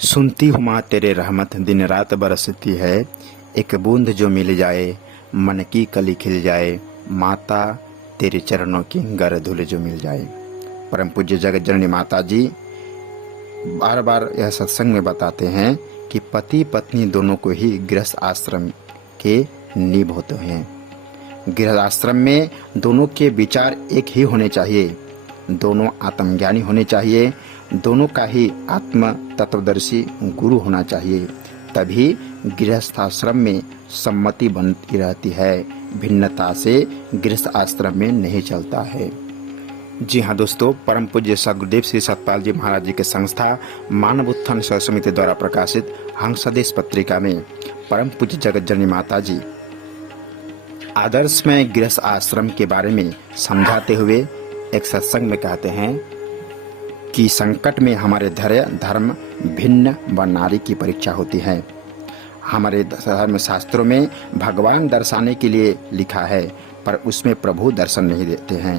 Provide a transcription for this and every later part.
सुनती हूँ माँ तेरे रहमत दिन रात बरसती है। एक बूंद जो मिल जाए मन की कली खिल जाए। माता तेरे चरणों की गर धूल जो मिल जाए। परम पूज्य जगत जननी माता जी बार बार यह सत्संग में बताते हैं कि पति पत्नी दोनों को ही गृहस्थ आश्रम के नींव होते हैं। गृहस्थ आश्रम में दोनों के विचार एक ही होने चाहिए, दोनों आत्मज्ञानी होने चाहिए, दोनों का ही आत्म तत्वदर्शी गुरु होना चाहिए। तभी गृहस्थ आश्रम में सम्मति बनती रहती है। भिन्नता से गृहस्थ आश्रम में नहीं चलता है। जी हाँ दोस्तों, परम पूज्य सद्गुरुदेव श्री सतपाल जी महाराज जी के संस्था मानव उत्थान सेवा समिति द्वारा प्रकाशित हंसदेश पत्रिका में परम पूज्य जगत जननी माता जी आदर्श में गृहस्थ आश्रम के बारे में समझाते हुए एक सत्संग में कहते हैं कि संकट में हमारे धर्म भिन्न व नारी की परीक्षा होती है। हमारे धर्म शास्त्रों में भगवान दर्शाने के लिए लिखा है, पर उसमें प्रभु दर्शन नहीं देते हैं।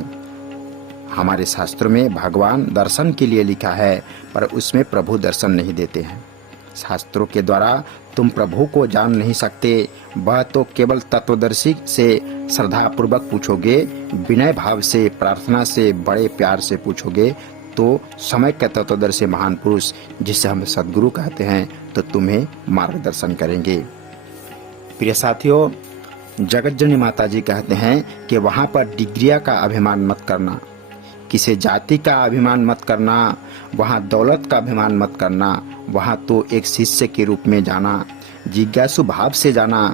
हमारे शास्त्रों में भगवान दर्शन के लिए लिखा है, पर उसमें प्रभु दर्शन नहीं देते हैं। शास्त्रों के द्वारा तुम प्रभु को जान नहीं सकते, वह तो केवल तत्वदर्शी से श्रद्धा पूर्वक पूछोगे, विनय भाव से, प्रार्थना से, बड़े प्यार से पूछोगे तो समय के तत्वदर्शी महान पुरुष जिसे हम सद्गुरु कहते हैं तो तुम्हें मार्गदर्शन करेंगे। प्रिय साथियों, जगत जननी माता जी कहते हैं कि वहाँ पर डिग्रिया का अभिमान मत करना, किसी जाति का अभिमान मत करना, वहाँ दौलत का अभिमान मत करना। वहाँ तो एक शिष्य के रूप में जाना, जिज्ञासु भाव से जाना,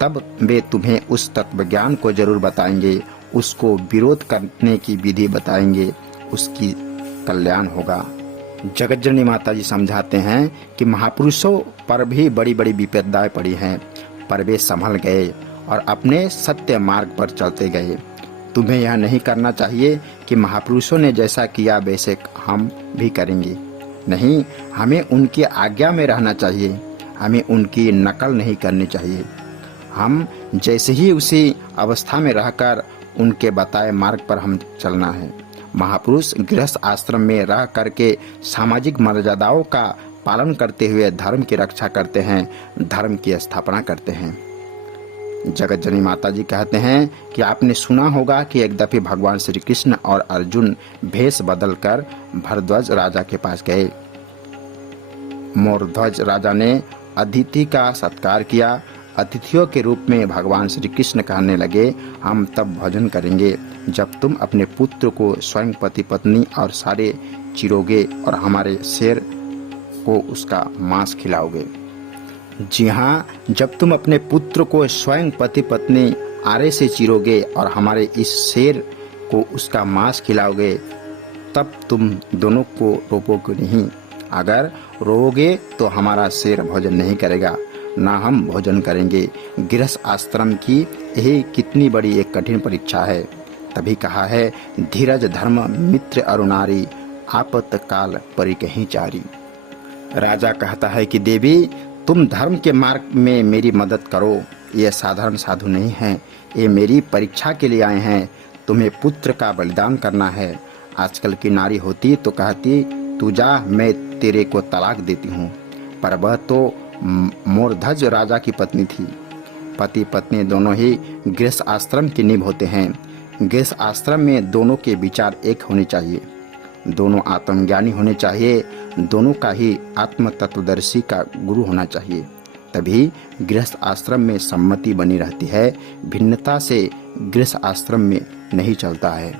तब वे तुम्हें उस तत्व ज्ञान को जरूर बताएंगे, उसको विरोध करने की विधि बताएंगे, उसकी कल्याण होगा। जगत जननी माता जी समझाते हैं कि महापुरुषों पर भी बड़ी बड़ी विपदाएं पड़ी हैं, पर वे संभल गए और अपने सत्य मार्ग पर चलते गए। तुम्हें यह नहीं करना चाहिए कि महापुरुषों ने जैसा किया वैसे हम भी करेंगे। नहीं, हमें उनकी आज्ञा में रहना चाहिए, हमें उनकी नकल नहीं करनी चाहिए। हम जैसे ही उसी अवस्था में रहकर उनके बताए मार्ग पर हम चलना है। महापुरुष गृहस्थ आश्रम में रह करके सामाजिक मर्यादाओं का पालन करते हुए धर्म की रक्षा करते हैं, धर्म की स्थापना करते हैं। जगत जननी माता जी कहते हैं कि आपने सुना होगा कि एक दफे भगवान श्री कृष्ण और अर्जुन भेष बदलकर भरद्वाज राजा के पास गए। मोरध्वज राजा ने अतिथि का सत्कार किया। अतिथियों के रूप में भगवान श्री कृष्ण कहने लगे, हम तब भोजन करेंगे जब तुम अपने पुत्र को स्वयं पति पत्नी और सारे चिरोगे और हमारे शेर को उसका मांस खिलाओगे। जी हाँ, जब तुम अपने पुत्र को स्वयं पति पत्नी आरे से चीरोगे और हमारे इस शेर को उसका मांस खिलाओगे, तब तुम दोनों को रोकोगे नहीं। अगर रोओगे तो हमारा शेर भोजन नहीं करेगा, ना हम भोजन करेंगे। गृहस्थ आश्रम की यही कितनी बड़ी एक कठिन परीक्षा है। तभी कहा है, धीरज धर्म मित्र अरुणारी, आपत्काल परिकहीं चारी। राजा कहता है कि देवी, तुम धर्म के मार्ग में मेरी मदद करो। ये साधारण साधु नहीं हैं, ये मेरी परीक्षा के लिए आए हैं। तुम्हें पुत्र का बलिदान करना है। आजकल की नारी होती तो कहती, तू जा, मैं तेरे को तलाक देती हूँ, पर वह तो मोरध्वज राजा की पत्नी थी। पति पत्नी दोनों ही गृहस्थ आश्रम की नींव होते हैं। गृहस्थ आश्रम में दोनों के विचार एक होने चाहिए, दोनों आत्मज्ञानी होने चाहिए, दोनों का ही आत्म तत्वदर्शी का गुरु होना चाहिए। तभी गृहस्थ आश्रम में सम्मति बनी रहती है। भिन्नता से गृहस्थ आश्रम में नहीं चलता है।